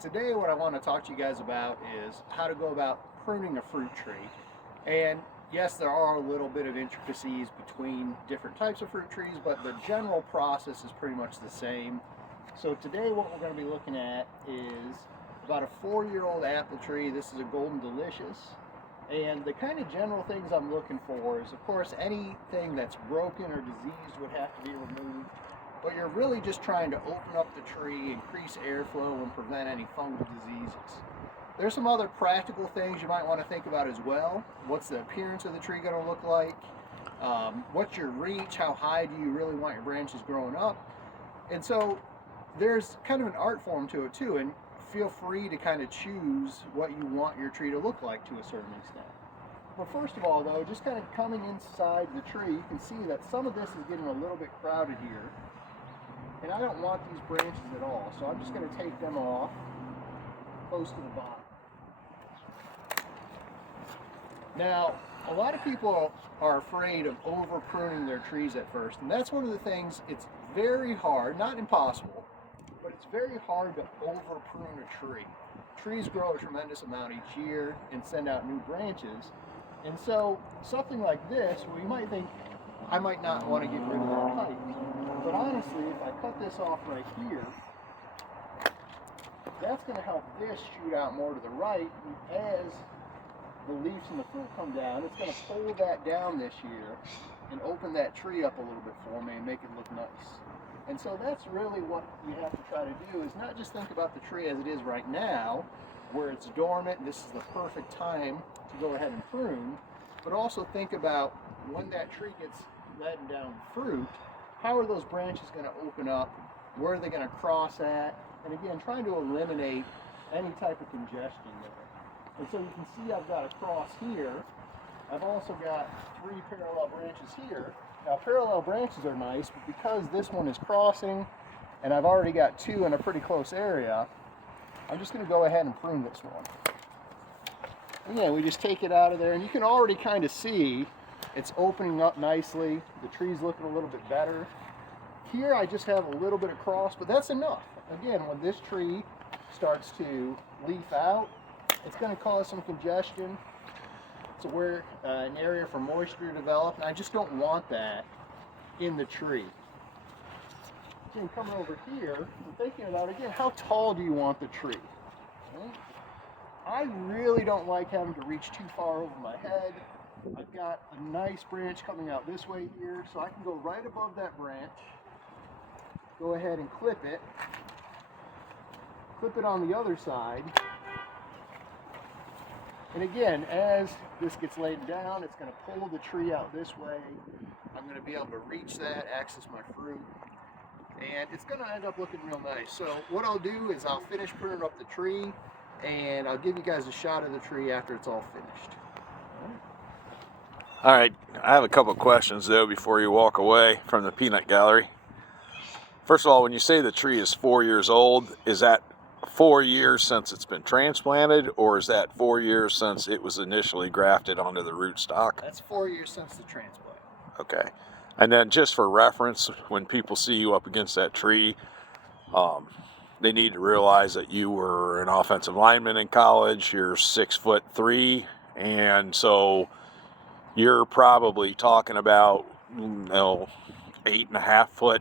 today what I want to talk to you guys about is how to go about pruning a fruit tree. And yes, there are a little bit of intricacies between different types of fruit trees, but the general process is pretty much the same. So today what we're going to be looking at is about a 4-year-old apple tree. This is a Golden Delicious. And the kind of general things I'm looking for is, of course, anything that's broken or diseased would have to be removed. But you're really just trying to open up the tree, increase airflow, and prevent any fungal diseases. There's some other practical things you might want to think about as well. What's the appearance of the tree going to look like? What's your reach? How high do you really want your branches growing up? And so there's kind of an art form to it too, and feel free to kind of choose what you want your tree to look like to a certain extent. But first of all though, just kind of coming inside the tree, you can see that some of this is getting a little bit crowded here. And I don't want these branches at all, so I'm just going to take them off close to the bottom. Now, a lot of people are afraid of over pruning their trees at first, and that's one of the things. It's very hard, not impossible, but it's very hard to over prune a tree. Trees grow a tremendous amount each year and send out new branches, and so something like this, where you might think, I might not want to get rid of that height. But honestly, if I cut this off right here, that's going to help this shoot out more to the right. And as the leaves and the fruit come down, it's going to pull that down this year and open that tree up a little bit for me and make it look nice. And so that's really what you have to try to do, is not just think about the tree as it is right now, where it's dormant, this is the perfect time to go ahead and prune, but also think about when that tree gets letting down fruit, how are those branches going to open up? Where are they going to cross at? And again, trying to eliminate any type of congestion there. And so you can see I've got a cross here. I've also got 3 parallel branches here. Now parallel branches are nice, but because this one is crossing and I've already got 2 in a pretty close area, I'm just going to go ahead and prune this one. Again, we just take it out of there, and you can already kind of see it's opening up nicely. The tree's looking a little bit better. Here I just have a little bit of cross, but that's enough. Again, when this tree starts to leaf out, it's going to cause some congestion. It's where an area for moisture to develop, and I just don't want that in the tree. Again, coming over here, I'm thinking about, again, how tall do you want the tree? Okay. I really don't like having to reach too far over my head. I've got a nice branch coming out this way here, so I can go right above that branch, go ahead and clip it on the other side, and again, as this gets laid down, it's going to pull the tree out this way. I'm going to be able to reach that, access my fruit, and it's going to end up looking real nice. So what I'll do is I'll finish pruning up the tree, and I'll give you guys a shot of the tree after it's all finished. All right, I have a couple of questions though before you walk away from the peanut gallery. First of all, when you say the tree is 4 years old, is that 4 years since it's been transplanted, or is that 4 years since it was initially grafted onto the rootstock? That's 4 years since the transplant. Okay. And then just for reference, when people see you up against that tree, they need to realize that you were an offensive lineman in college. You're 6'3", and so you're probably talking about 8.5 foot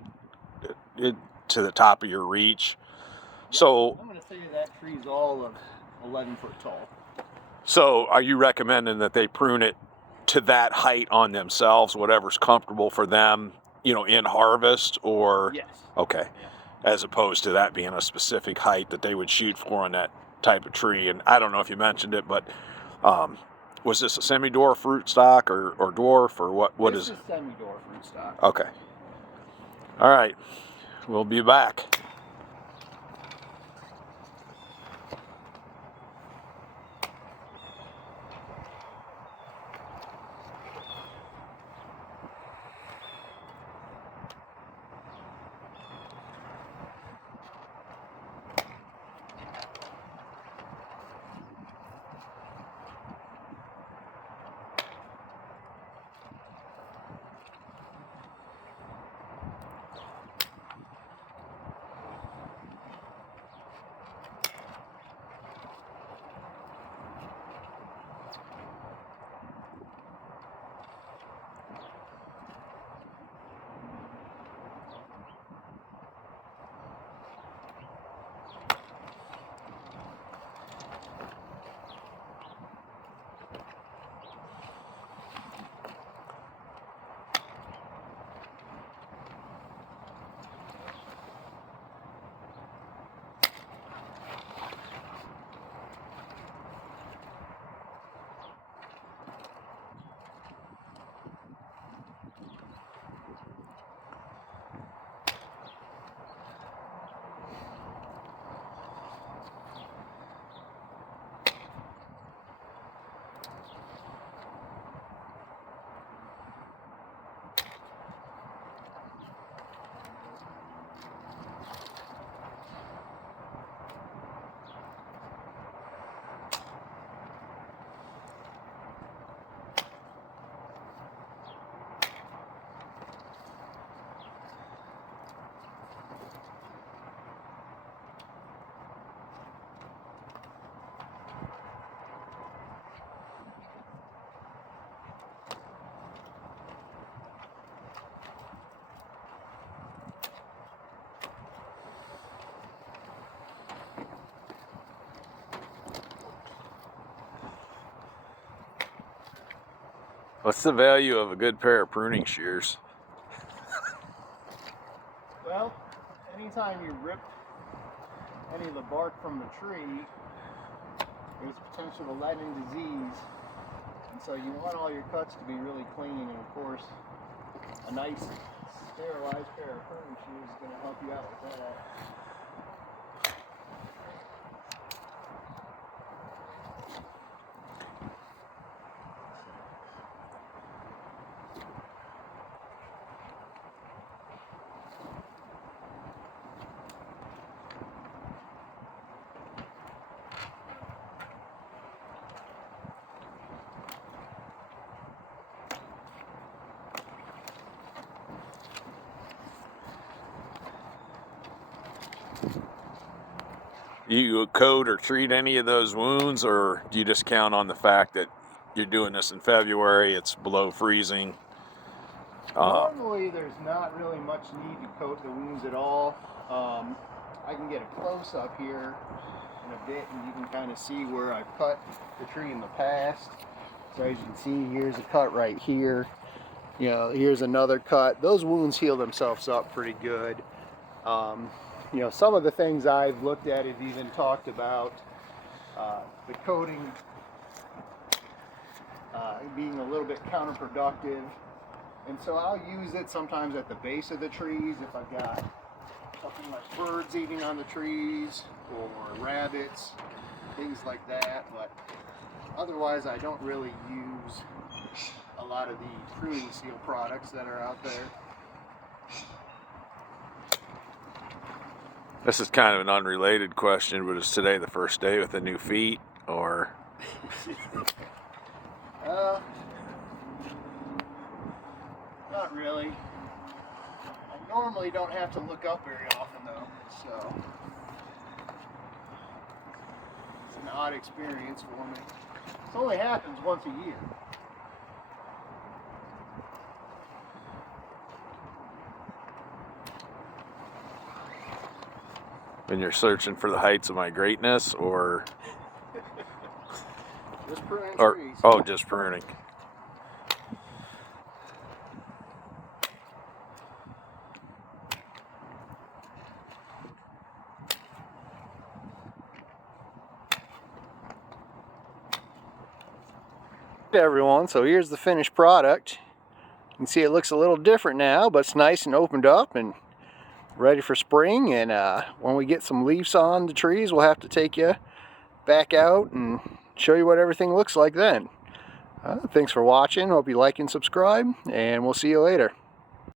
to the top of your reach. Yep. So I'm going to say that tree's all of 11 foot tall. So are you recommending that they prune it to that height on themselves, whatever's comfortable for them, in harvest, or? Yes. Okay. Yeah. As opposed to that being a specific height that they would shoot for on that type of tree. And I don't know if you mentioned it, but was this a semi-dwarf fruit stock or dwarf, or what? What is This is semi-dwarf fruit stock. Okay. All right. We'll be back. What's the value of a good pair of pruning shears? Well, anytime you rip any of the bark from the tree, there's potential to let in disease. And so you want all your cuts to be really clean, and of course, a nice sterilized pair of pruning shears is going to help you out with that. Do you coat or treat any of those wounds, or do you just count on the fact that you're doing this in February, it's below freezing? Normally there's not really much need to coat the wounds at all. I can get a close-up here in a bit, and you can kind of see where I've cut the tree in the past. So as you can see, here's a cut right here. You know, here's another cut. Those wounds heal themselves up pretty good. You know, some of the things I've looked at have even talked about the coating being a little bit counterproductive. And so I'll use it sometimes at the base of the trees if I've got something like birds eating on the trees or rabbits, things like that. But otherwise, I don't really use a lot of the pruning seal products that are out there. This is kind of an unrelated question, but is today the first day with the new feet, or? Not really. I normally don't have to look up very often though, so it's an odd experience for me. It only happens once a year. When you're searching for the heights of my greatness, or? Just pruning Or, trees. oh, just pruning. Everyone, so here's the finished product. You can see it looks a little different now, but it's nice and opened up and ready for spring. And when we get some leaves on the trees, we'll have to take you back out and show you what everything looks like then. Thanks for watching. Hope you like and subscribe, and we'll see you later.